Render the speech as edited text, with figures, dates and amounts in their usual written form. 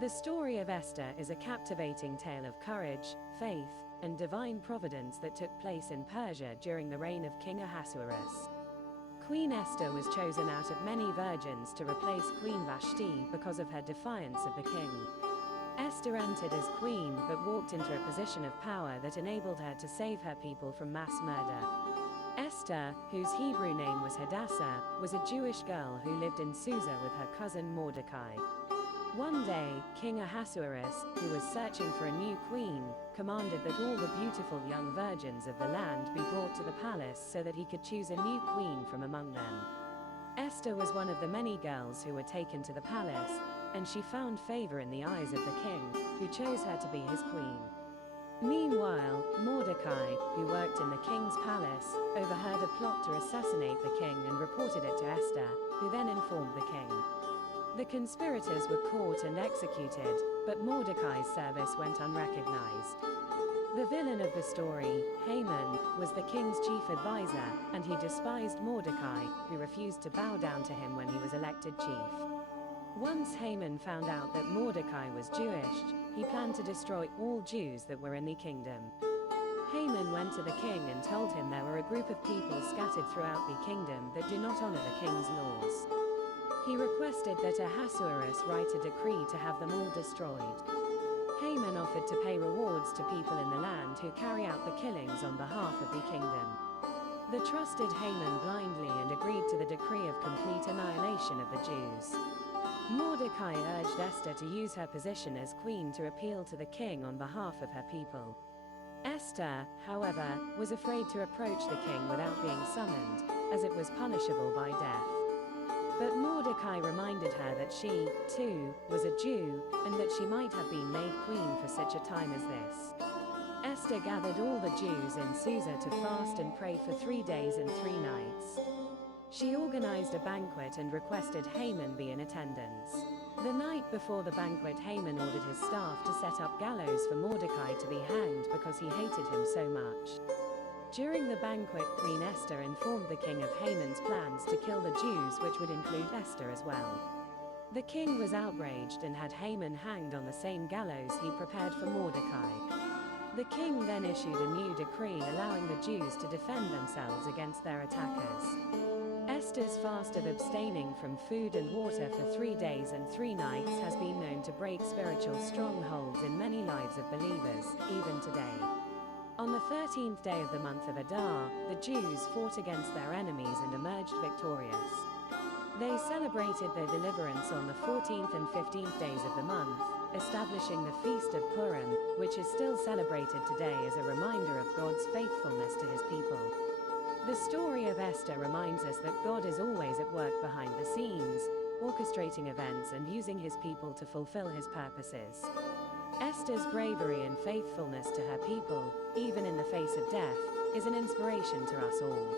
The story of Esther is a captivating tale of courage, faith, and divine providence that took place in Persia during the reign of King Ahasuerus. Queen Esther was chosen out of many virgins to replace Queen Vashti because of her defiance of the king. Esther entered as queen but walked into a position of power that enabled her to save her people from mass murder. Esther, whose Hebrew name was Hadassah, was a Jewish girl who lived in Susa with her cousin Mordecai. One day, King Ahasuerus, who was searching for a new queen, commanded that all the beautiful young virgins of the land be brought to the palace so that he could choose a new queen from among them. Esther was one of the many girls who were taken to the palace, and she found favor in the eyes of the king, who chose her to be his queen. Meanwhile, Mordecai, who worked in the king's palace, overheard a plot to assassinate the king and reported it to Esther, who then informed the king. The conspirators were caught and executed, but Mordecai's service went unrecognized. The villain of the story, Haman, was the king's chief advisor, and he despised Mordecai, who refused to bow down to him when he was elected chief. Once Haman found out that Mordecai was Jewish, he planned to destroy all Jews that were in the kingdom. Haman went to the king and told him there were a group of people scattered throughout the kingdom that do not honor the king's laws. He requested that Ahasuerus write a decree to have them all destroyed. Haman offered to pay rewards to people in the land who carry out the killings on behalf of the kingdom. The trusted Haman blindly and agreed to the decree of complete annihilation of the Jews. Mordecai urged Esther to use her position as queen to appeal to the king on behalf of her people. Esther, however, was afraid to approach the king without being summoned, as it was punishable by death. But Mordecai reminded her that she, too, was a Jew, and that she might have been made queen for such a time as this. Esther gathered all the Jews in Susa to fast and pray for 3 days and 3 nights. She organized a banquet and requested Haman be in attendance. The night before the banquet, Haman ordered his staff to set up gallows for Mordecai to be hanged because he hated him so much. During the banquet, Queen Esther informed the king of Haman's plans to kill the Jews, which would include Esther as well. The king was outraged and had Haman hanged on the same gallows he prepared for Mordecai. The king then issued a new decree allowing the Jews to defend themselves against their attackers. Esther's fast of abstaining from food and water for 3 days and 3 nights has been known to break spiritual strongholds in many lives of believers, even today. On the 13th day of the month of Adar, the Jews fought against their enemies and emerged victorious. They celebrated their deliverance on the 14th and 15th days of the month, establishing the Feast of Purim, which is still celebrated today as a reminder of God's faithfulness to his people. The story of Esther reminds us that God is always at work behind the scenes, orchestrating events and using his people to fulfill his purposes. Esther's bravery and faithfulness to her people, even in the face of death, is an inspiration to us all.